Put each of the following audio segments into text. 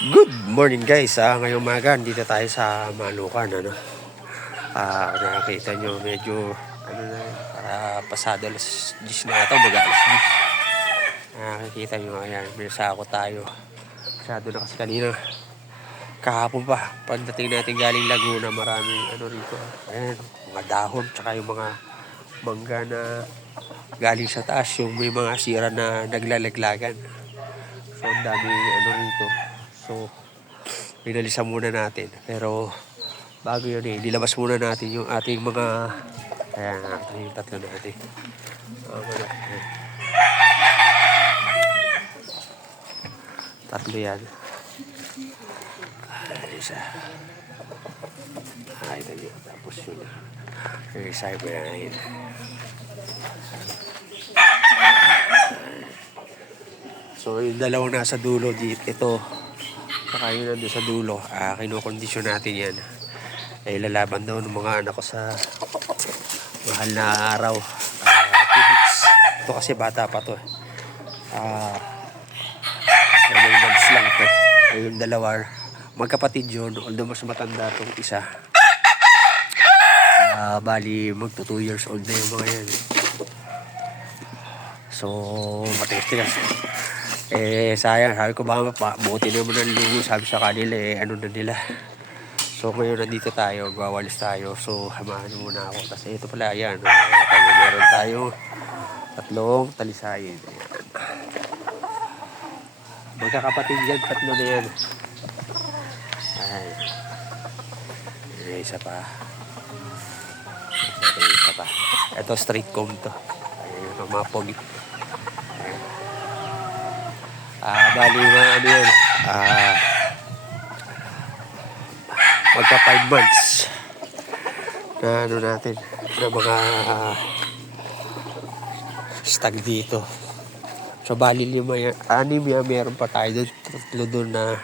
Good morning guys. Ngayong umaga dito tayo sa Manukan, ano. Nakakita nyo medyo ano na, pasado alas 10 na ito, mag-alas 10. Nakikita nyo, ayan, may sako tayo. Pasado na kasi kanina. Kahapon pa, pagdating natin galing Laguna, maraming ano rito. Ayan, mga dahon, tsaka yung mga mangga na galing sa taas, yung may mga sira na naglalaglagan. So, ang daming ano rito. So, pinalisan muna natin. Pero, bago yun nilabas muna natin yung ating mga, ayan, yung tatlo natin. Tatlo yan. Isa. Ito yun. Tapos yun. Yung isa pa yan. So, yung dalawang nasa dulo dito, ito. Saka yun nandun sa dulo, kinokondisyon natin yan. Lalaban daw ng mga anak ko sa mahal na araw. 2 hits. Ito kasi bata pa to. 7 months lang to. Yung dalawa, magkapatid yun. Although mas matanda tong isa. Bali, magto 2 years old na yung mga yan. So, matigas-tigas. Sayang, sabi ko baka buti naman ang lugo, sabi sa kanila ano na nila. So ngayon nandito tayo, gawalis tayo. So hamahan muna ako. Kasi ito pala, ayan, meron tayo 3 talisayin. Ayan. Magkakapatid yan, 3 na yan. Ayan. Isa pa. Isa pa. Ito straight comb to. Ayan, mga pogi. Bali na ano yan, magka 5 months na ano natin, na mga stag dito. So bali 5 yan, 6 yan, meron pa tayo doon, 3 doon na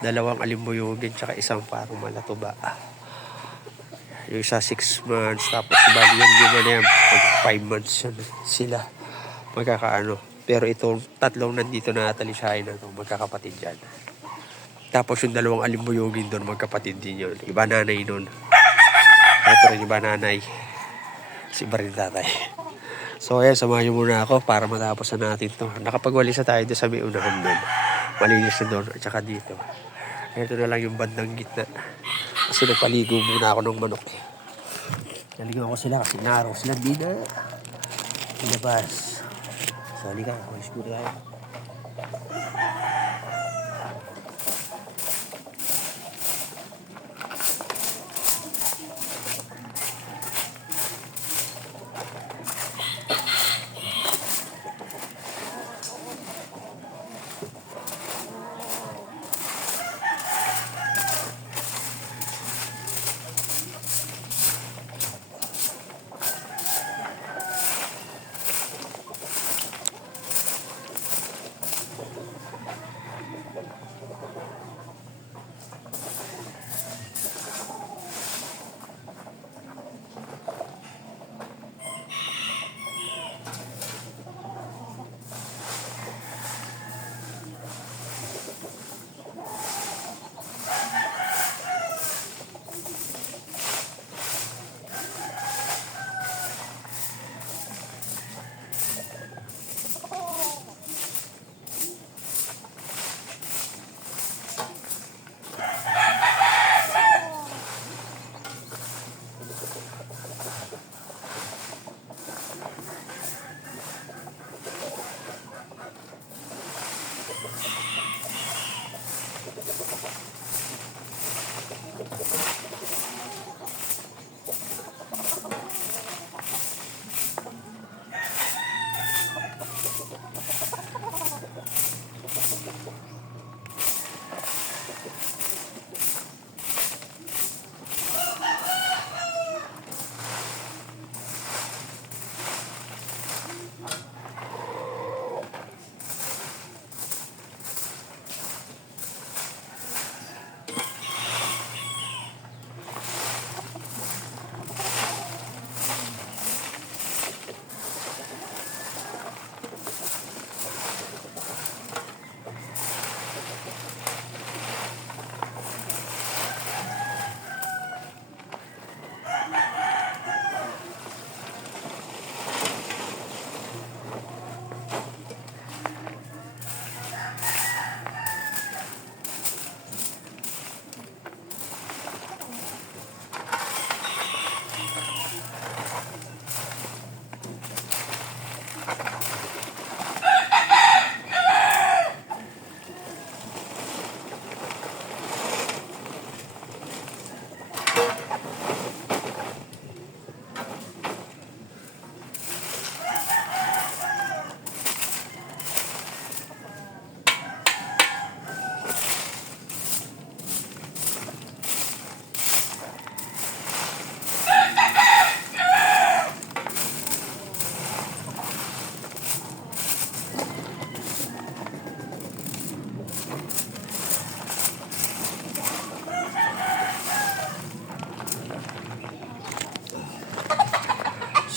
2 alimbuyugin tsaka isang parang malatuba. Yung isa 6 months, tapos bali yan 5 na yan, 5 months yun sila magkakaano. Pero itong 3 nandito na talisahin na ito, magkakapatid yan. Tapos yung 2 alimbuyugin doon, magkapatid din yun. Iba nanay doon. Ito rin iba nanay. Si iba rin tatay. So ayan, samahan nyo muna ako para matapos na natin ito. Nakapagwalis na tayo doon sa may unahan doon. Malinis na doon at saka dito. Ito na lang yung bandang gitna. Kasi nagpaligo muna ako ng manok. Naligaw ko sila kasi naraw sila din na ilabas. So, halika, walis ko tayo.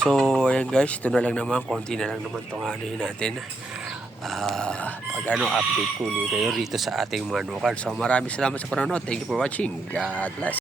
So, ayan guys, ito na lang naman, konti na lang naman itong anuhin natin. Pag update ko ulit kayo rito sa ating manukan. So, maraming salamat sa panonood. Thank you for watching. God bless.